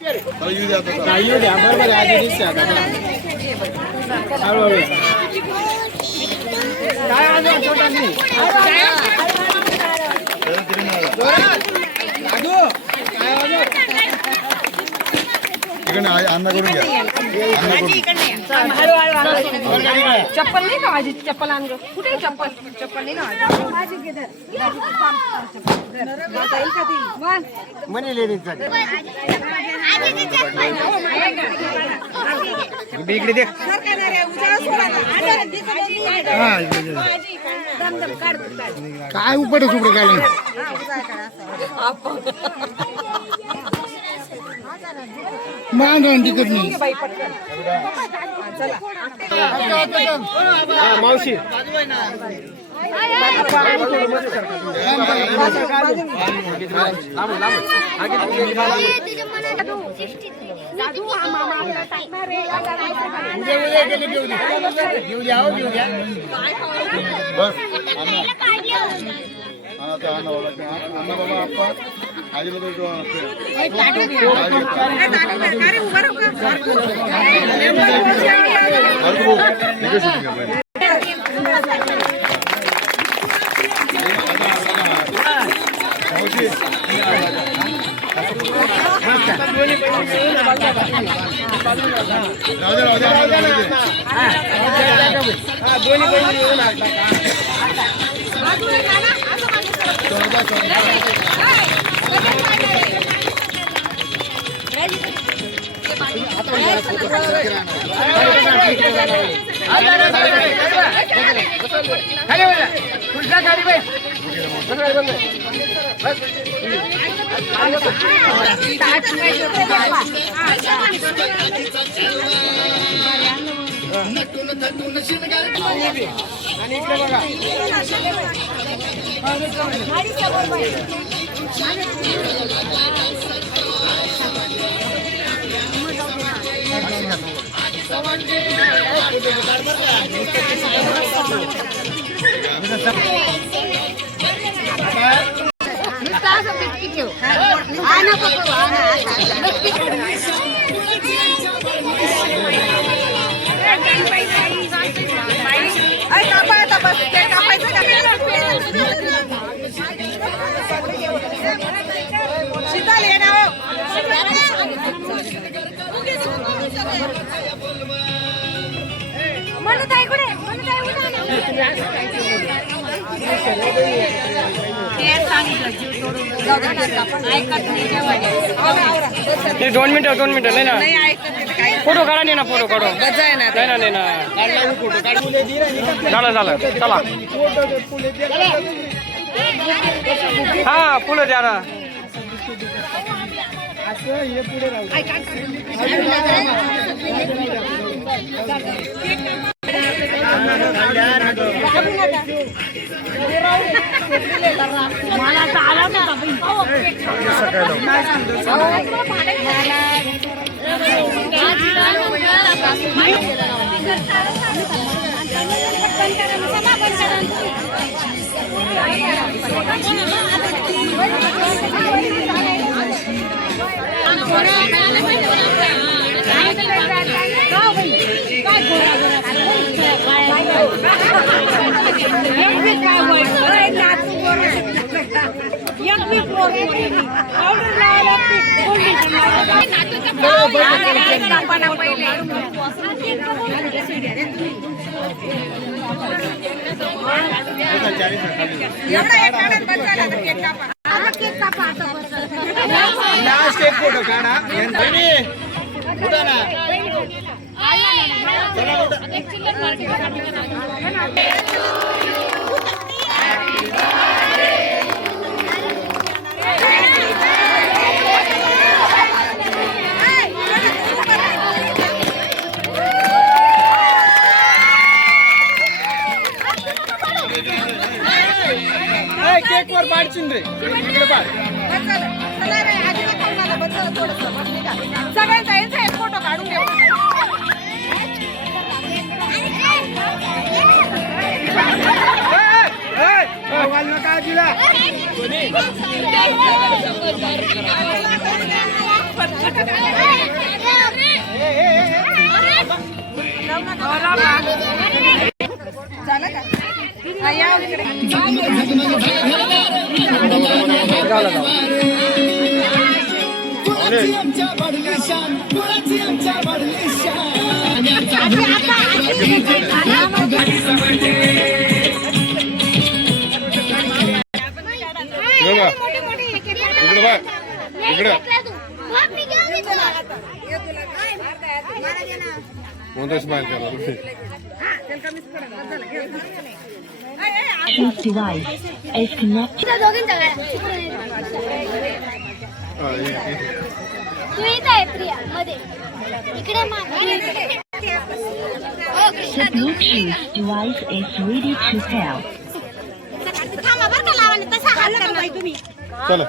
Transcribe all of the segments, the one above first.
येऊ द्या बरोबर आधी दिसते आता हळूहळू काय आवाज छोटा नाही अन्न करून घ्या चप्पल नाही का माझी चप्पल आण कुठे चप्पल चप्पल नाही ना मनी लेडीज इकडे दे काय उपट सुपड काय मान टिकत नाही मावशी दोन मिनिटं नाही ना फोटो काढा नाही ना फोटो काढो नाही ना झालं चला हा फुलं द्या ना फोटो काढा केक वर पाडशील रे इकडे पाड सगळ्यांचा एक फोटो काढून घेऊ काय दिला झालं का? हा, या इकडे. This device is connected. तू इथं आहे प्रिया मध्ये इकडे The Bluetooth device is ready to pair. थांबा बरं का लावाने तसा हात करणार तुम्ही चला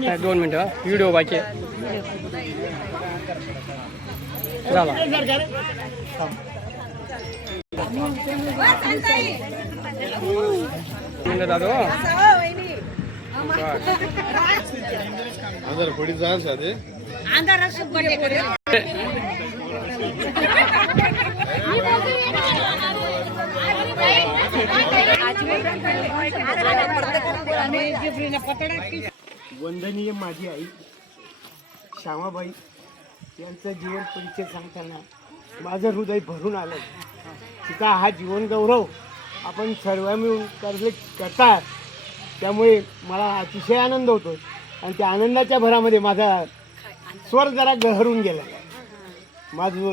काय 2 मिनिटं व्हिडिओ बाकी आहे. चला मिनिटं दादा अंदर थोड़ी जान साथे वंदनीय माझी आई श्यामाबाई यांचा जीवन परिचय सांगताना माझं हृदय भरून आलं. तिचा हा जीवन गौरव आपण सर्व मिळून करतात, त्यामुळे मला अतिशय आनंद होतो आणि त्या आनंदाच्या भरामध्ये माझा स्वर जरा गहरून गेला. माझं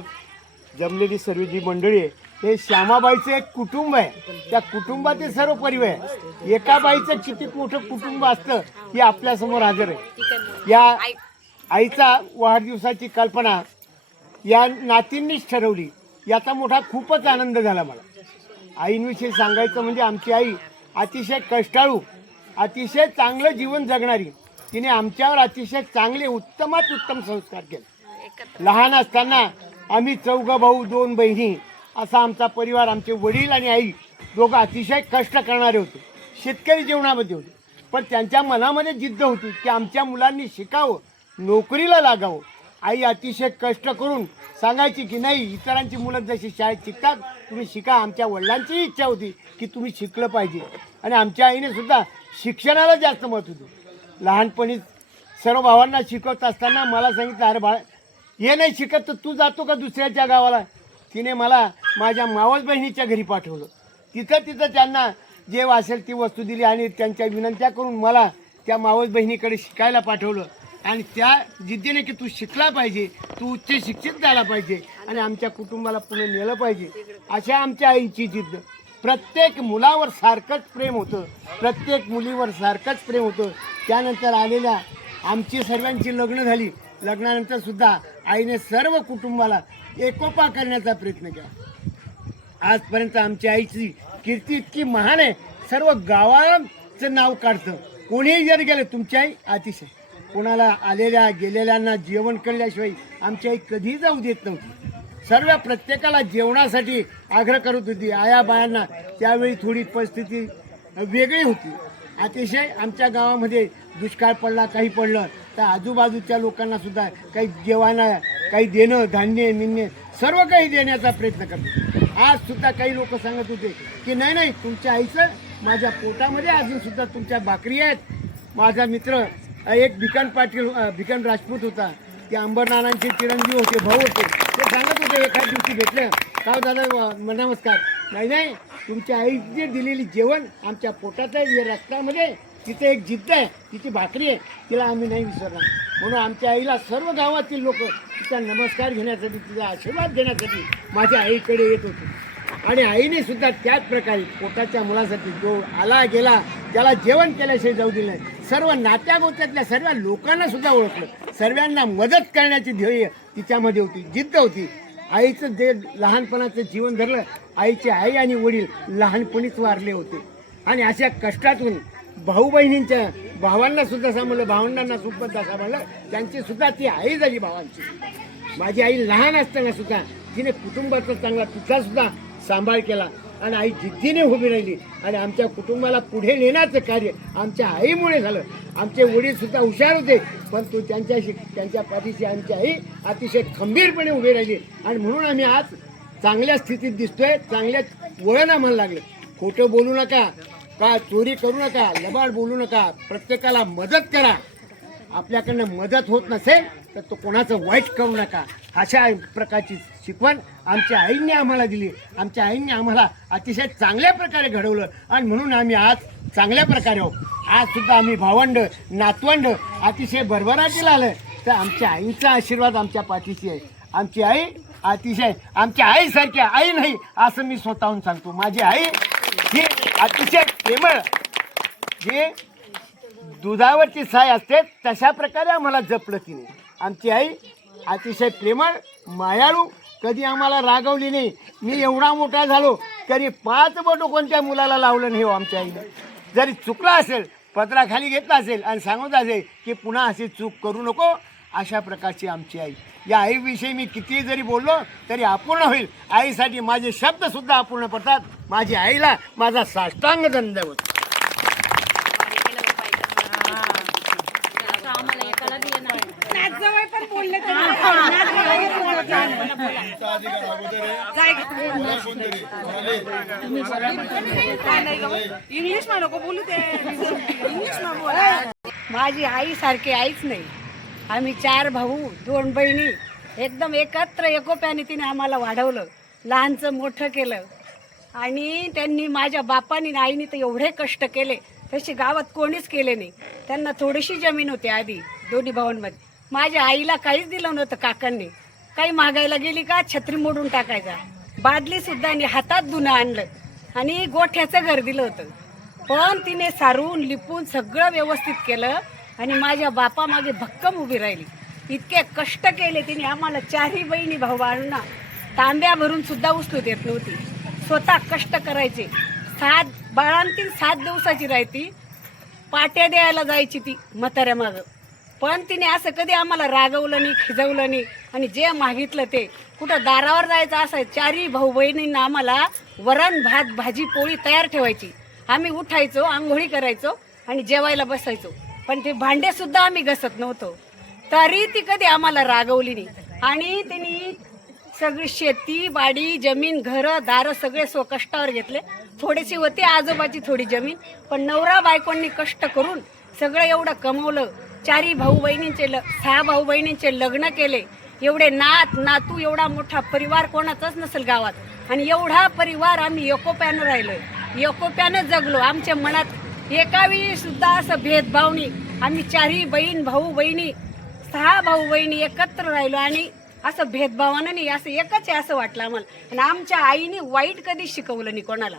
जमलेली सर्व जी मंडळी आहे ते श्यामाबाईचं एक कुटुंब आहे. त्या कुटुंबातील सर्व परिवार आहे. एका बाईचं किती मोठं कुटुंब असतं हे आपल्यासमोर हजर आहे. या आईचा वाढदिवसाची कल्पना या नातींनीच ठरवली. याचा मोठा खूपच आनंद झाला मला. आईंविषयी सांगायचं म्हणजे आमची आई अतिशय कष्टाळू, अतिशय चांगलं जीवन जगणारी. तिने आमच्यावर अतिशय चांगले उत्तमात उत्तम संस्कार केले. लहान असताना आम्ही 4 भाऊ 2 बहिणी असा आमचा परिवार. आमचे वडील आणि आई दोघं अतिशय कष्ट करणारे होते, शेतकरी जीवनामध्ये होते. पण त्यांच्या मनामध्ये जिद्द होती की आमच्या मुलांनी शिकावं, नोकरीला लागावं. आई अतिशय कष्ट करून सांगायची की नाही, इतरांची मुलं जशी शाळेत शिकतात तुम्ही शिका. आमच्या वडिलांची इच्छा होती की तुम्ही शिकलं पाहिजे आणि आमच्या आईने सुद्धा शिक्षणाला जास्त महत्त्व दिलं. लहानपणी सर्व भावांना शिकवत असताना मला सांगितलं, अरे बाळा हे नाही शिकत तर तू जातो का दुसऱ्याच्या गावाला. तिने मला माझ्या मावस बहिणीच्या घरी पाठवलं. तिथं त्यांना जे असेल ती वस्तू दिली आणि त्यांच्या विनंत्या करून मला त्या मावस बहिणीकडे शिकायला पाठवलं. आणि त्या जिद्दीने की तू शिकला पाहिजे, तू उच्च शिक्षित झाला पाहिजे आणि आमच्या कुटुंबाला पुढे नेलं पाहिजे, अशा आमच्या आईची जिद्द. प्रत्येक मुलावर सारखंच प्रेम होतं, प्रत्येक मुलीवर सारखंच प्रेम होतं. त्यानंतर आलेल्या आमची सर्वांची लग्न झाली. लग्नानंतर सुद्धा आईने सर्व कुटुंबाला एकोपा करण्याचा प्रयत्न केला. आजपर्यंत आमच्या आईची कीर्ती इतकी महान आहे, सर्व गावाचं नाव काढतं. कोणीही जर गेलं तुमची आई अतिशय. कोणाला आलेल्या गेलेल्यांना जेवण करल्याशिवाय आमची आई कधीही जाऊ देत नव्हती. सर्व प्रत्येकाला जेवणासाठी आग्रह करत होती. आया बायांना त्यावेळी थोडी परिस्थिती वेगळी होती. अतिशय आमच्या गावामध्ये दुष्काळ पडला, काही पडलं तर आजूबाजूच्या लोकांना सुद्धा काही जेवायला काही देणं, धान्य निन्य सर्व काही देण्याचा प्रयत्न करतो. आज सुद्धा काही लोक सांगत होते की नाही तुमच्या आईचं माझ्या पोटामध्ये अजून सुद्धा तुमच्या भाकरी आहेत. माझा मित्र एक भिकन राजपूत होता, ते अंबरनानांचे चिरंजीव होते, भाऊ होते. ते सांगत होते एखाद दिवशी भेटलं का दादा नमस्कार. नाही तुमच्या आईने दिलेली जेवण आमच्या पोटात आहे, या रक्तामध्ये. तिथे एक जिद्द आहे, तिची भाकरी आहे, तिला आम्ही नाही विसरणार. म्हणून आमच्या आईला सर्व गावातील लोक तिचा नमस्कार घेण्यासाठी, तिचा आशीर्वाद घेण्यासाठी माझ्या आईकडे येत होते. आणि आईने सुद्धा त्याच प्रकारे पोटाच्या मुलासाठी जो आला गेला त्याला जेवण केल्याशिवाय जाऊ दिलं नाही. सर्व नात्यागोत्यातल्या सर्व लोकांना सुद्धा ओळखलं. सर्वांना मदत करण्याची ध्येय तिच्यामध्ये होती, जिद्द होती. आईचं जे लहानपणाचं जीवन धरलं, आईचे आई आणि वडील लहानपणीच वारले होते. आणि अशा कष्टातून भाऊ बहिणींच्या भावांना सुद्धा सांभाळलं, भावंडांना सुद्धा सांभाळलं. त्यांची सुद्धा ती आई झाली भावांची. माझी आई लहान असताना सुद्धा तिने कुटुंबाचा चांगला तिचा सुद्धा सांभाळ केला आणि आई जिद्दीने उभी राहिली आणि आमच्या कुटुंबाला पुढे नेण्याचं कार्य आमच्या आईमुळे झालं. आमचे वडील सुद्धा हुशार होते, पण तो त्यांच्या पाठीशी आमची आई अतिशय खंबीरपणे उभी राहिली आणि म्हणून आम्ही आज चांगल्या स्थितीत दिसतोय. चांगल्या वळण आम्हाला लागलं. खोटं बोलू नका, का चोरी करू नका, लबाड बोलू नका, प्रत्येकाला मदत करा. आपल्याकडनं मदत होत नसेल तर तो कोणाचं वाईट करू नका. अशा प्रकारची शिकवण आमच्या आईंनी आम्हाला दिली. आमच्या आईंनी आम्हाला अतिशय चांगल्या प्रकारे घडवलं आणि म्हणून आम्ही आज चांगल्या प्रकारे आहोत. आज सुद्धा आम्ही भावंड नातवंड अतिशय भरभराटीला आलं तर आमच्या आईंचा आशीर्वाद आमच्या पाठीशी आहे. आमची आई अतिशय आमच्या आईसारखी आई नाही असं मी स्वतःहून सांगतो. माझी आई ही अतिशय प्रेमळ, जे दुधावरची साय असते तशा प्रकारे आम्हाला जपलं तिने. आमची आई अतिशय प्रेमळ, मायाळू, कधी आम्हाला रागवली नाही. मी एवढा मोठा झालो तरी 5 बोटं कोणत्या मुलाला लावलं नाही हो आमच्या आईने. जरी चुकला असेल, पदराखाली घेतला असेल आणि सांगत असेल की पुन्हा अशी चूक करू नको, अशा प्रकारची आमची आई. या आईविषयी मी किती जरी बोललो तरी अपूर्ण होईल. आईसाठी माझे शब्दसुद्धा अपूर्ण पडतात. माझी आईला माझा साष्टांग दंडवत. नाचजवळ पण बोलले इंग्लिश मा नको बोलू ते इंग्लिश मा बोला. माझी आई सारखी आईच नाही. आम्ही 4 भाऊ 2 बहिणी एकदम एकत्र एकोप्याने तिने आम्हाला वाढवलं, लहानचं मोठं केलं. आणि त्यांनी माझ्या बापानी आणि आईने तर एवढे कष्ट केले तसे गावात कोणीच केले नाही. त्यांना थोडीशी जमीन होती आधी दोन्ही भावांमध्ये. माझ्या आईला काहीच दिलं नव्हतं काकांनी. काही मागायला गेली का छत्री मोडून टाकायचा, बादली सुद्धा आणि हातात धुणं आणलं आणि गोठ्याचं घर दिलं होतं. पण तिने सारून लिपून सगळं व्यवस्थित केलं आणि माझ्या बापा मागे भक्कम उभी राहिली. इतके कष्ट केले तिने आम्हाला. 4ही बहिणी भाऊ भावांना तांब्या भरून सुद्धा उचलू देत नव्हती. स्वतः कष्ट करायचे. 7 बाळांतील 7 दिवसाची राहती. पाट्या द्यायला जायची ती म्हाताऱ्या मागं. पण तिने असं कधी आम्हाला रागवलं नाही, खिजवलं नाही. आणि जे मागितलं ते कुठं दारावर जायचं असायचं, 4ही भाऊ बहिणींना आम्हाला वरण भात भाजी पोळी तयार ठेवायची. आम्ही उठायचो, आंघोळी करायचो आणि जेवायला बसायचो. पण ते भांडे सुद्धा आम्ही घसत नव्हतो. तरी ती कधी आम्हाला रागवली नाही. आणि तिने सगळी शेती बाडी जमीन घरं दारं सगळे स्वकष्टावर घेतले. थोडीशी होती आजोबाची थोडी जमीन, पण नवरा बायकोंनी कष्ट करून सगळं एवढं कमवलं. 4ही भाऊ बहिणींचे 6 भाऊ बहिणींचे लग्न केले. एवढे नात नातू, एवढा मोठा परिवार कोणाचाच नसेल गावात. आणि एवढा परिवार आम्ही एकोप्यानं राहिलोय, एकोप्यानं जगलो. आमच्या मनात एकावेळी सुद्धा असं भेदभाव नाही. आम्ही 4ही बहीण भाऊ बहिणी 6 भाऊ बहिणी एकत्र राहिलो आणि असं भेदभावानं नाही, असं एकच आहे असं वाटलं आम्हाला. आणि आमच्या आईने वाईट कधी शिकवलं नाही कोणाला.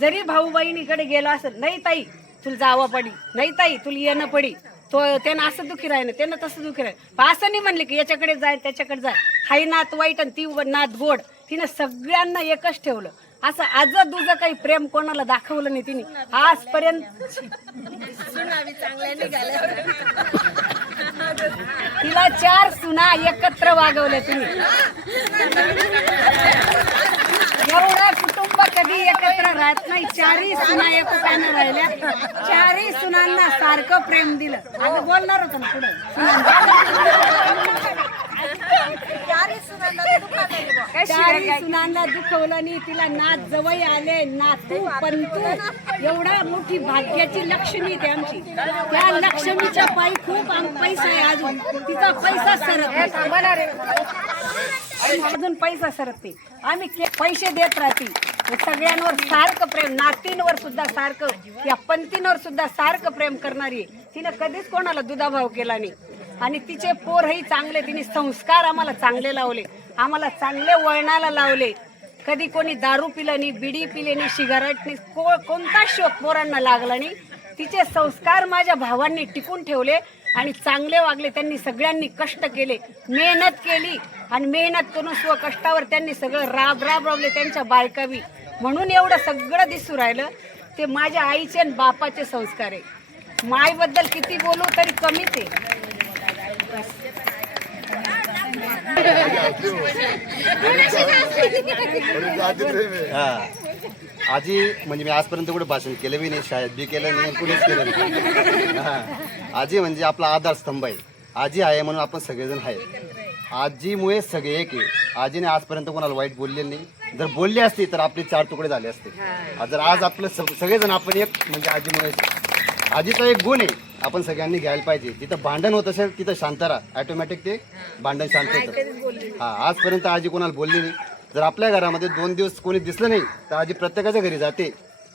जरी भाऊ बहिणीकडे गेला असेल, नाही ताई तुला जावं पडी, नाही ताई तुला येणं पडी, तो त्यानं असं दुखी राहिलं त्यानं तसं दुखी राहिलं. असं नाही म्हणले की याच्याकडे जाय त्याच्याकडे जाय. हाई नात वाईट आणि ती नात गोड. तिनं सगळ्यांना एकच ठेवलं. असं आज तुझं काही प्रेम कोणाला दाखवलं नाही तिने आजपर्यंत. तिला 4 सुना एकत्र वागवल्या तिने. एवढा कुटुंब कधी एकत्र राहत नाही. 4ही सुना एकोप्यानं राहिल्या. 4ही सुनांना सारखं प्रेम दिलं. आता बोलणार होतं ना पुढं. 4ही सुनांना दुखवलं नाही. तिला नात जवळ आले, नातू पंतू, एवढा मोठी भाग्याची लक्ष्मी ती आमची. त्या लक्ष्मीच्या पायी खूप पैसा आहे. अजून तिचा पैसा सरत अजून पैसा सरत नाही. आम्ही पैसे देत राहते. सगळ्यांवर सारखं प्रेम, नातींवर सुद्धा सारखं, या पंतींवर सुद्धा सारखं प्रेम करणारी. तिने कधीच कोणाला दुधाभाव केला नाही. आणि तिचे पोरही चांगले. तिने संस्कार आम्हाला चांगले लावले, आम्हाला चांगले वळणाला लावले. कधी कोणी दारू पिलं नाही, बिडी पिले नाही, सिगारेट नाही, कोणता शोक पोरांना लागला नाही. तिचे संस्कार माझ्या भावांनी टिकून ठेवले आणि चांगले वागले. त्यांनी सगळ्यांनी कष्ट केले, मेहनत केली आणि मेहनत करून स्वकष्टावर त्यांनी सगळं राबवले. त्यांच्या बायका बी. म्हणून एवढं सगळं दिसू राहिलं. ते माझ्या आईचे आणि बापाचे संस्कार आहे. माईबद्दल किती बोलू तरी कमीच आहे. हा आजी म्हणजे मी आजपर्यंत कुठे भाषण केलं बी नाही, शाळेत बी केलं नाही, कुणीच केलं नाही. हा आजी म्हणजे आपला आधारस्तंभ आहे. आजी आहे म्हणून आपण सगळेजण आहे. आजीमुळे सगळे एक आहे. आजीने आजपर्यंत कोणाला वाईट बोललेलं नाही. जर बोलली असती तर आपले 4 तुकडे झाले असते. जर आज आपलं सगळेजण आपण एक म्हणजे आजीमुळे. आजीचा एक गुण आहे आपण सगळ्यांनी घ्यायला पाहिजे. जिथं भांडण होत असेल तिथं शांत राहा, ऑटोमॅटिक ते भांडण शांत होतं. हा आजपर्यंत आजी कोणाला बोलली नाही. जर आपल्या घरामध्ये 2 दिवस कोणी दिसलं नाही तर आजी प्रत्येकाच्या घरी जाते.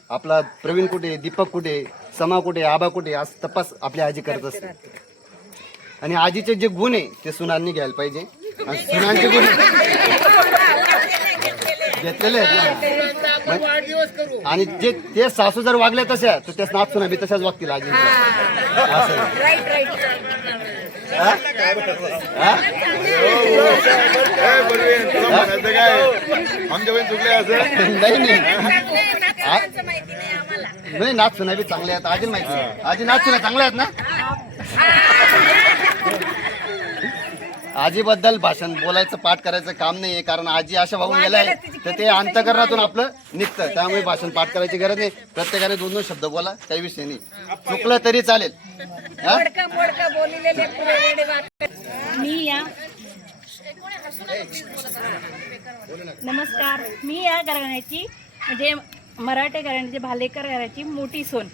आपला प्रवीण कुठे, दीपक कुठे, समा कुठे, आबा कुठे, आज तपास आपली आजी करत असते. आणि आजीचे जे गुण आहे ते सुनांनी घ्यायला पाहिजे. आणि सुनांचे गुण घेतलेले आहेत ना. आणि जे ते सासू जर वागले तशा तर त्या नाच सुना बी तशाच वागतील आजी. असं नाही, नाच सुना बी चांगले आहेत. आजी माहिती, आजी नाच सुना चांगल्या आहेत ना. आजीबद्दल भाषण बोलायचं, पाठ करायचं काम नाही आहे. कारण आजी अशा वागून गेलाय तर ते अंतःकरणातून आपलं निघतं. त्यामुळे भाषण पाठ करायची गरज नाही. प्रत्येकाने 2-2 शब्द बोला, काही विषय नाही. चुकलं तरी चालेल. मी या नमस्कार, मी या घराण्याची म्हणजे मराठे घराण्याची भालेकर घराची मोठी सून.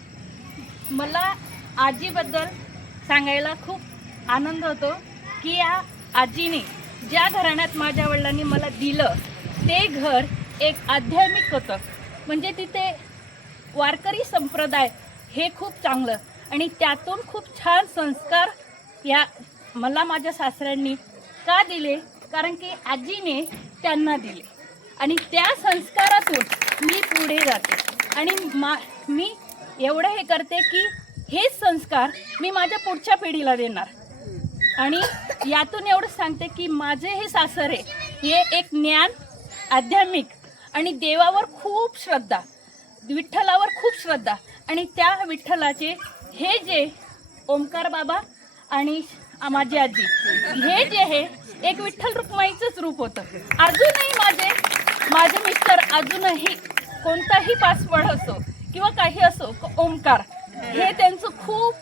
मला आजीबद्दल सांगायला खूप आनंद होतो की या आजीने ज्या घराण्यात माझ्या वडिलांनी मला दिलं ते घर एक आध्यात्मिक होतं. म्हणजे तिथे वारकरी संप्रदाय हे खूप चांगलं आणि त्यातून खूप छान संस्कार या मला माझ्या सासऱ्यांनी का दिले, कारण की आजीने त्यांना दिले आणि त्या संस्कारातून मी पुढे जाते. आणि मी एवढं हे करते की हेच संस्कार मी माझ्या पुढच्या पिढीला देणार. आणि यातून एवढंच सांगते की माझे हे सासरे हे एक ज्ञान, आध्यात्मिक आणि देवावर खूप श्रद्धा, विठ्ठलावर खूप श्रद्धा. आणि त्या विठ्ठलाचे हे जे ओमकार बाबा आणि माझी आजी हे जे आहे एक विठ्ठल रुक्माईचंच रूप होतं. अजूनही माझे मिस्टर अजूनही कोणताही पासवर्ड असो किंवा काही असो, ओमकार हे त्यांचं खूप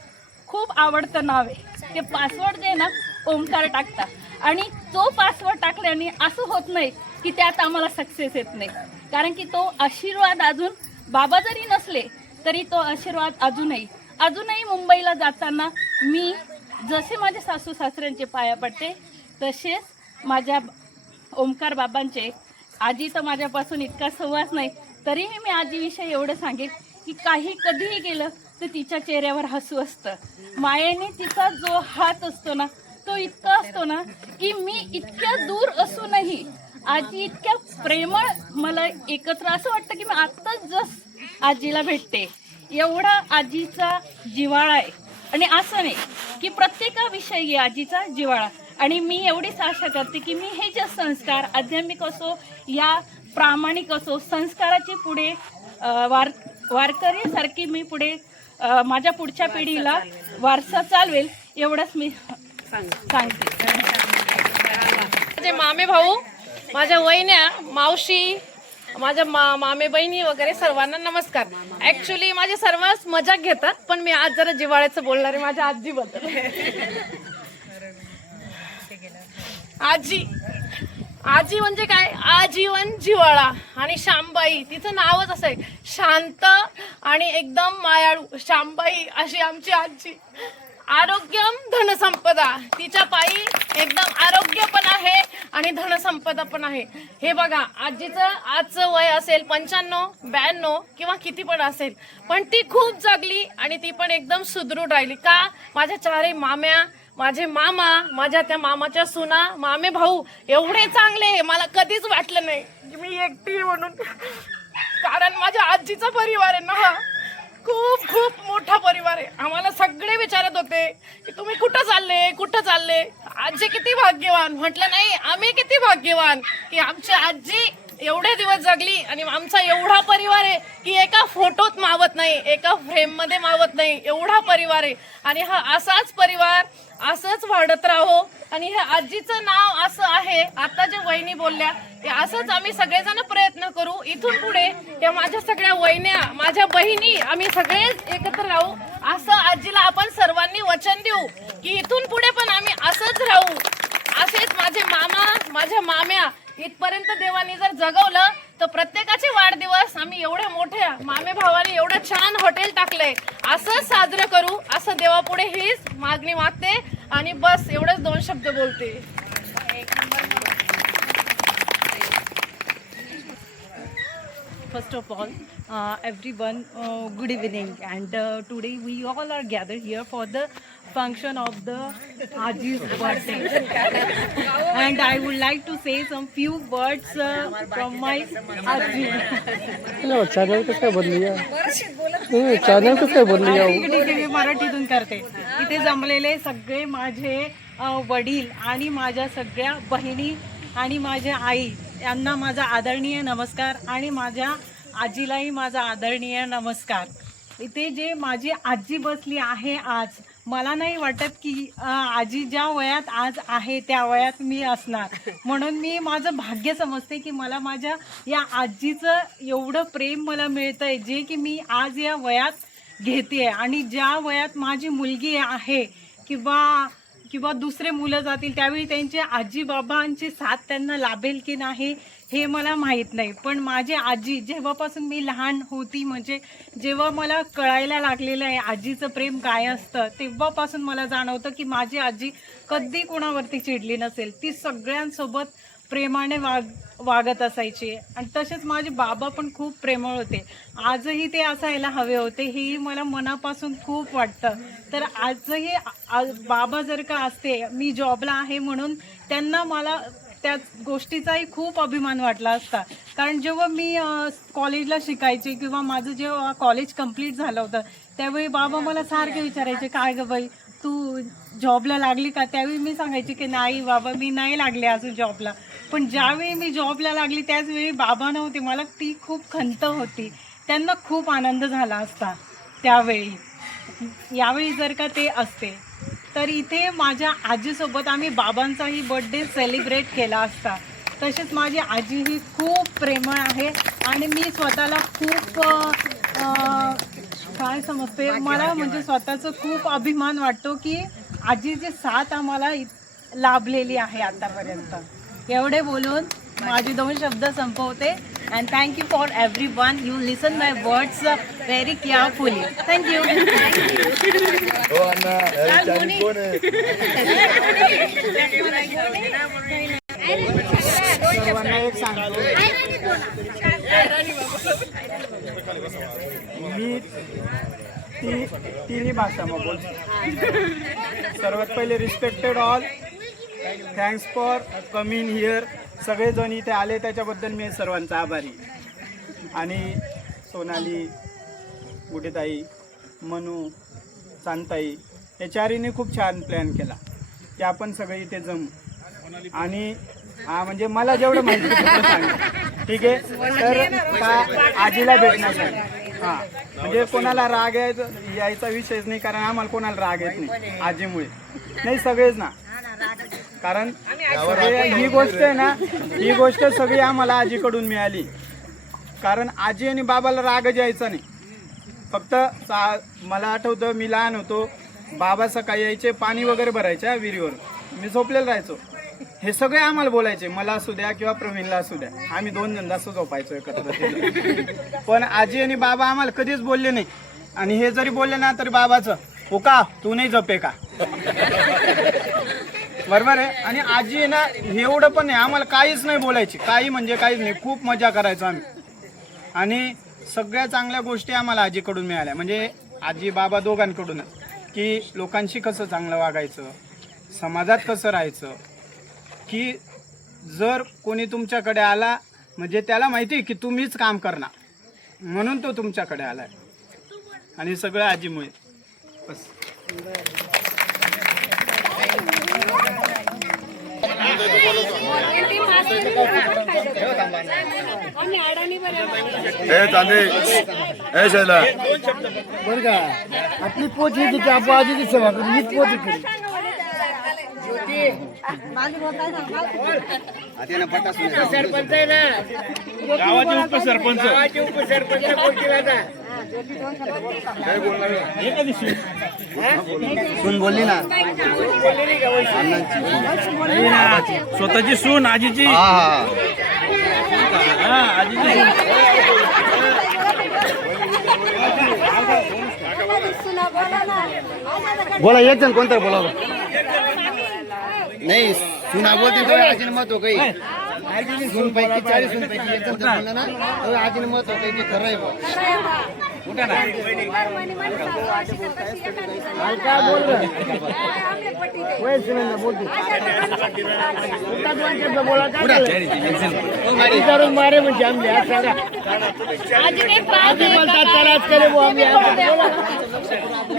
खूप आवडतं नाव आहे. ते पासवर्ड जे ना ओमकार टाकता आणि तो पासवर्ड टाकल्याने असं होत नाही की त्यात आम्हाला सक्सेस येत नाही. कारण की तो आशीर्वाद अजून बाबा जरी नसले तरी तो आशीर्वाद अजूनही मुंबईला जाताना मी जसे माझ्या सासू सासऱ्यांचे पाया पडते तसेच माझ्या ओमकार बाबांचे. आजी तर माझ्यापासून इतका सहवास नाही तरीही मी आजीविषयी एवढं सांगेन की काही कधीही गेलं तर तिच्या चेहऱ्यावर हसू असतं. मायेने तिचा जो हात असतो ना तो इतका असतो ना की मी इतक्या दूर असूनही आजी इतक्या प्रेमळ, मला एकत्र असं वाटतं की मी आत्ताच जस्ट आजीला भेटते. एवढा आजीचा जिव्हाळा आहे. आणि असं नाही की प्रत्येकाविषयी आजीचा जिव्हाळा. आणि मी एवढीच आशा करते की मी हे जे संस्कार आध्यात्मिक असो या प्रामाणिक असो संस्काराची पुढे वारकरीसारखी मी पुढे माझ्या पुढच्या पिढीला वारसा चालवेल एवढंच मी सांगते. माझे मामे भाऊ, माझ्या वहिन्या, मावशी, माझ्या मामे बहिणी वगैरे सर्वांना नमस्कार. ऍक्च्युली माझे सर्वच मजाक घेतात पण मी आज जरा जिव्हाळ्याचं बोलणार आहे माझ्या आजीबद्दल. आजी म्हणजे काय, आजीवन जिव्हाळा. आणि शांबाई तिचं नावच असं आहे, शांत आणि एकदम मायाळू. शांबाई अशी आमची आजी. आरोग्यम धनसंपदा, तिच्या पायी एकदम आरोग्य पण आहे आणि धनसंपदा पण आहे. हे बघा आजीचं आजचं वय असेल 95, 92 किंवा किती पण असेल, पण ती खूप जगली आणि ती पण एकदम सुदृढ राहिली. का, माझ्या 4 माम्या, माझे मामा, माझ्या त्या मामाच्या सुना, मामे भाऊ एवढे चांगले, मला कधीच वाटलं नाही की मी एकटी म्हणून. कारण माझ्या आजीचा परिवार आहे ना हा खूप खूप मोठा परिवार आहे. आम्हाला सगळे विचारत होते की तुम्ही कुठं चालले, आजी किती भाग्यवान. म्हटलं नाही, आम्ही किती भाग्यवान की आमची आजी एवढे दिवस जगली आणि आमचा एवढा परिवार आहे की एका फोटोत मावत नाही, एका फ्रेम मध्ये मावत नाही, एवढा परिवार आहे. आणि हा असाच परिवार असंच वाढत राहो. आणि हे आजीचं नाव असं आहे, आता जे वहिनी बोलल्या ते असंच आम्ही सगळेजण प्रयत्न करू. इथून पुढे त्या माझ्या सगळ्या वहिन्या, माझ्या बहिणी, आम्ही सगळेच एकत्र राहू असं आजीला आपण सर्वांनी वचन देऊ की इथून पुढे पण आम्ही असंच राहू. असेच माझे मामा, माझ्या माम्या इथपर्यंत देवानी जर जगवलं तर प्रत्येकाचे वाढदिवस आम्ही एवढ्या मोठ्या मामे भावाने एवढं छान हॉटेल टाकलंय असंच साजरं करू असं देवापुढे हीच मागणी मागते. आणि बस एवढंच 2 शब्द बोलते. First of all, everyone, good evening. And today we all are gathered here for the function of the Aji's birthday. And I would like to say some few words from my Aji. Channel कसं काय बदली channel कसं काय बदली ठीक आहे, मी मराठीतून करते. इथे जमलेले सगळे माझे वडील आणि माझ्या सगळ्या बहिणी आणि माझ्या आई यांना माझा आदरणीय नमस्कार आणि माझ्या आजीलाही माझा आदरणीय नमस्कार. इथे जे माझी आजी बसली आहे आज, मला नाही वाटत की आजी ज्या वयात आज आहे त्या वयात मी असणार. म्हणून मी माझं भाग्य समजते की मला माझ्या या आजीचं एवढं प्रेम मला मिळतंय जे की मी आज या वयात घेते. आणि ज्या वयात माझी मुलगी आहे किंवा दुसरे मुलं जातील त्यावेळी त्यांचे आजी बाबांची साथ त्यांना लाभेल की नाही हे मला माहीत नाही. पण माझी आजी जेव्हापासून मी लहान होती, म्हणजे जेव्हा मला कळायला लागलेलं आहे आजीचं प्रेम काय असतं, तेव्हापासून मला जाणवतं की माझी आजी कधी कोणावरती चिडली नसेल. ती सगळ्यांसोबत प्रेमाने वागत असायची. आणि तसेच माझे बाबा पण खूप प्रेमळ होते. आजही ते असायला हवे होते, हेही मला मनापासून खूप वाटतं. तर आजही बाबा जर का असते, मी जॉबला आहे म्हणून त्यांना मला त्या गोष्टीचाही खूप अभिमान वाटला असता. कारण जेव्हा मी कॉलेजला शिकायचे किंवा माझं जेव्हा कॉलेज कंप्लीट झालं होतं त्यावेळी बाबा मला सारखे विचारायचे, काय गं बाई तू जॉबला लागली का? त्यावेळी मी सांगायचे की नाही बाबा, मी नाही लागले अजून जॉबला. पण ज्यावेळी मी जॉबला लागली त्याचवेळी बाबा नव्हते. मला ती खूप खंत होती. त्यांना खूप आनंद झाला असता त्यावेळी. यावेळी जर का ते असते तर इथे माझ्या आजीसोबत आम्ही बाबांचाही बर्थडे सेलिब्रेट केला असता. तसेच माझी आजी ही खूप प्रेमळ आहे आणि मी स्वतःला खूप काय समजते, मला म्हणजे स्वतःचं खूप अभिमान वाटतो की आजीची साथ आम्हाला लाभलेली आहे आतापर्यंत. एवढे बोलून माझे 2 शब्द संपवते. And thank you for every one. You listen my words very carefully. Thank you. सर्वांना एक सांगतो, मी तिन्ही भाषा मग बोलतो. सर्वात पहिले respected all, thanks for coming here. सगळेजण इथे आले त्याच्याबद्दल मी सर्वांचा आभारी. आणि सोनाली, गुडेताई, मनू, चांदताई या चारीने खूप छान प्लॅन केला की आपण सगळे इथे जमू. आणि म्हणजे मला जेवढं माहिती तेवढं सांगितलं, ठीक आहे. तर आजीला भेटण्यासाठी म्हणजे कोणाला राग यायचा विषयच नाही, कारण आम्हाला कोणाला राग येत नाही आजीमुळे. नाही सगळेच ना, कारण ही गोष्ट आहे ना, ही गोष्ट सगळी आम्हाला आजीकडून मिळाली. कारण आजी आणि बाबाला रागच यायचा नाही. फक्त मला आठवतं मी लहान होतो, बाबा सकाळी यायचे, पाणी वगैरे भरायचे विहिरीवर, मी झोपलेलं राहायचो. हे सगळे आम्हाला बोलायचे, मला असू द्या किंवा प्रवीणला असू द्या, आम्ही 2 जण जास्त झोपायचो एकत्र. पण आजी आणि बाबा आम्हाला कधीच बोलले नाही. आणि हे जरी बोलले ना तरी बाबाचं, हो का तू नाही झोपे का, बरोबर आहे. आणि आजी आहे ना, एवढं पण नाही, आम्हाला काहीच नाही बोलायची, काही म्हणजे काहीच नाही. खूप मजा करायचो आम्ही. आणि सगळ्या चांगल्या गोष्टी आम्हाला आजीकडून मिळाल्या, म्हणजे आजी बाबा दोघांकडूनच, की लोकांशी कसं चांगलं वागायचं, समाजात कसं राहायचं, की जर कोणी तुमच्याकडे आला म्हणजे त्याला माहिती आहे की तुम्हीच काम करणार, म्हणून तो तुमच्याकडे आलाय. आणि सगळं आजीमुळे. बस. ती बरं का आपली पोच येते की आपण आजीची सेवा करू हीच पोच करू. सरपंच आहे ना गावाचे उपसरपंच सून बोलली ना स्वतःची सून आजीची हा बोला एक जण कोणतं बोला नाही सुना बोलते तो आजीने महत्व काही सून पैकी 40 सून पैकी एक जण बोलला ना तो आजीने महत्व काही की खरं आहे बा. काय बोललं वय सुनेंना बोलते बोला विचारून मारे म्हणजे आम्ही आज सांगा आजीने त्रास दिला बोलतात तर आज करे बुवा आम्ही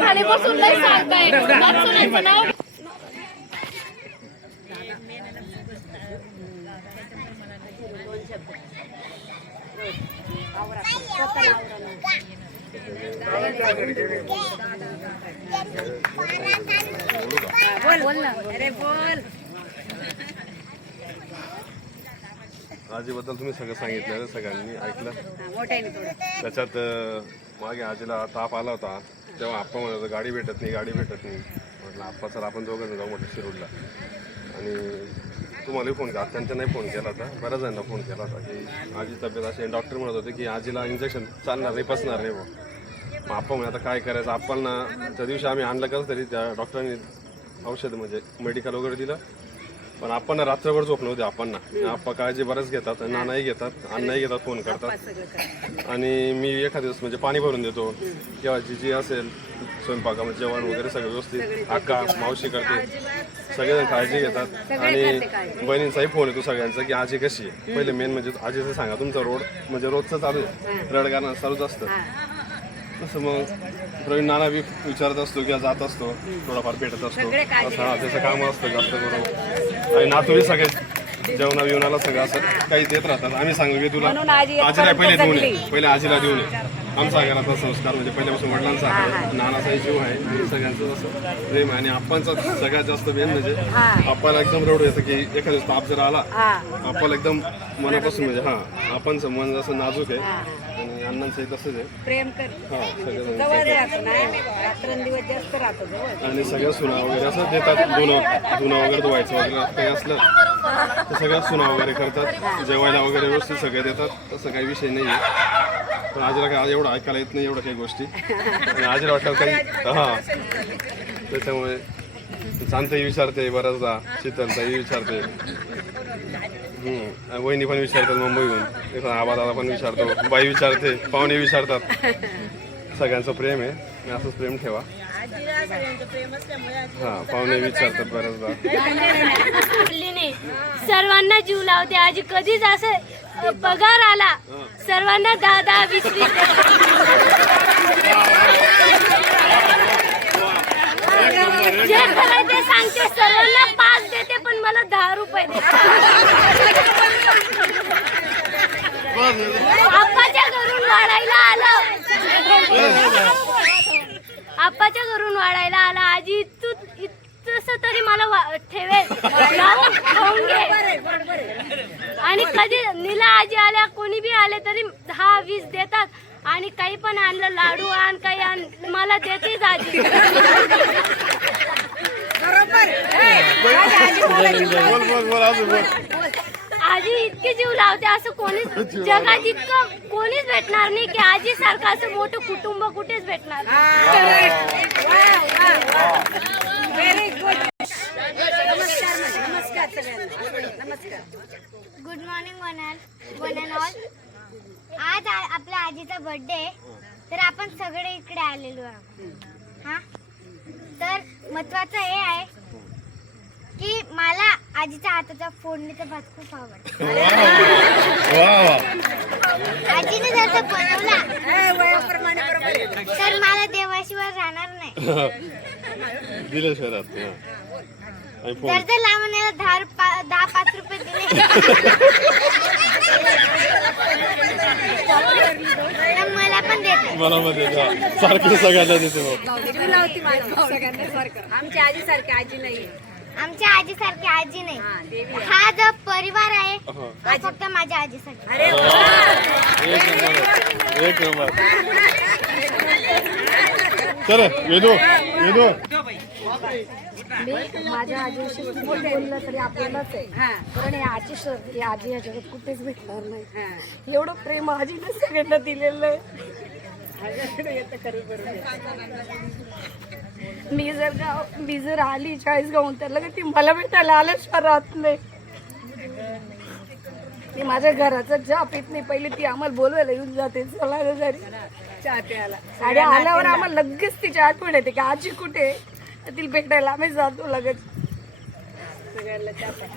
खाली बसून नाही सांगताय सुनायचं नाव आजीबद्दल तुम्ही सगळं सांगितलं सगळ्यांनी ऐकलं त्याच्यात मागे आजीला ताप आला होता तेव्हा आप्पा म्हणत होता गाडी भेटत नाही म्हटलं आप्पा सर आपण दोघं जाऊ म्हटलं शिरूरला आणि तुम्हालाही फोन केला त्यांचा नाही फोन केला होता बऱ्याच जणांना फोन केला होता की आजी तब्येत अशी डॉक्टर म्हणत होते की आजीला इंजेक्शन चालणार नाही पसणार नाही बघ मग आप्पा म्हणे आता काय करायचं आप्पांना त्या दिवशी आम्ही आणलं कसं तरी त्या डॉक्टरांनी औषध म्हणजे मेडिकल वगैरे दिलं पण आपण रात्रभर झोप नव्हते आपणना आप्पा काळजी बरंच घेतात नानाही घेतात अण्णाही घेतात फोन करतात आणि मी एखाद्या दिवस म्हणजे पाणी भरून देतो किंवा जी असेल स्वयंपाकामध्ये जेवण वगैरे सगळं व्यवस्थित अक्का मावशी करते सगळेजण काळजी घेतात आणि बहिणींचाही फोन येतो सगळ्यांचा की आजी कशी आहे पहिले मेन म्हणजे आजीचं सांगा तुमचा रोड म्हणजे रोजचं चालू आहे रडगाणं चालूच असतं तसं मग प्रवीण नाना बी विचारत असतो किंवा जात असतो थोडाफार भेटत असतो असं हा त्याचं काम असतं जास्त करून आणि नातूही सगळे जेवणा बिवणाला सगळं असं काही देत राहतात आम्ही सांगू की तुला आजीला पहिले देऊन ये पहिले आजीला देऊन ये आमचा घराचा संस्कार म्हणजे पहिल्यापासून वडिलांचा आहे नानाचाही जीव आहे सगळ्यांचं असं प्रेम आहे आणि आप्पांचा सगळ्यात जास्त मेन म्हणजे आप्पाला एकदम रडू येतं की एखाद्या दिवस ताप जर आला आप्पाला एकदम मनापासून म्हणजे हा आप्पांचं मन जसं नाजूक आहे आणि अण्णांचंही तसंच आहे प्रेम कर हा सगळं रात्रंदिवस जास्त राहतो जवळ आणि सगळ्या सुना वगैरे असं देतात धुणं वगैरे धुवायचं वगैरे काही असलं तर सगळ्या सुना वगैरे करतात जेवायला वगैरे व्यवस्थित सगळे देतात तसं काही विषय नाही आहे पण आजीला काय एवढं ऐकायला येत नाही एवढं काही गोष्टी आणि आजीला वाटतं काही हां त्याच्यामुळे शांतही विचारते बऱ्याचदा शीतलताही विचारते वहिनी पण विचारतात मुंबईहून आबादाला पण विचारतो बाई विचारते पाहुणे विचारतात सगळ्यांचं प्रेम आहे आणि असंच प्रेम ठेवा हा पाहुणे विचारतात बऱ्याचदा सर्वांना जीव लावते आजी कधीच असं पगार आला सर्वांना 10-10, 20-20 जे खरं ते सांगते सर्वांना 5 देते पण मला 10 रुपये देते आप्पाच्या घरून वाढायला आला आजी तू तसं तरी मला ठेवेल लावून खाऊन घे आणि कधी नीला आजी आल्या कोणी बी आले तरी 10-20 देतात आणि काही पण आणलं लाडू आण काही आण मला देतेच आजी आजी इतकी जीव लावते असं कोणीच जगात इतकं कोणीच भेटणार नाही की आजी सारखं असं मोठं कुटुंब कुठेच भेटणार good morning one and all आज आपल्या आजीचा बर्थडे तर आपण सगळे इकडे आलेलो आहोत हा तर महत्वाचं हे आहे की मला आजीच्या हाताचा फोडणीचा भात खूप आवडतो आजीने जर बनवला तर मला देवाशिवाय राहणार नाही दिलं शहरात जर लावण्याला 10-5 रुपये दिले तर मला पण देते. मला मध्ये सारखे सगळ्यांना देते मग. आमच्या आजीसारखी आजी नाही. आमच्या आजीसारखी आजी नाही. हा जो परिवार आहे तो फक्त माझ्या आजीसाठी. एक नंबर. चल वेदू मी माझ्या आजीविषयी किती बोललं तरी आपल्यालाच आहे. कारण ही आजी या जगात कुठेच भेटणार नाही. एवढं प्रेम आजीने सगळ्यांना दिलेलं आहे. मी जर आली 40 गावून तर लगेच ती मला भेटायला आल्याच राहत नाही. मी माझ्या घराचा चहा पित नाही. पहिले ती आम्हाला बोलवायला येऊन जाते चला घरी चहा प्यायला. आणि आल्यावर आम्हाला लगेच तिची आठवण येते की आजी कुठे आहे? तिला भेटायला आम्ही जातो लगेच.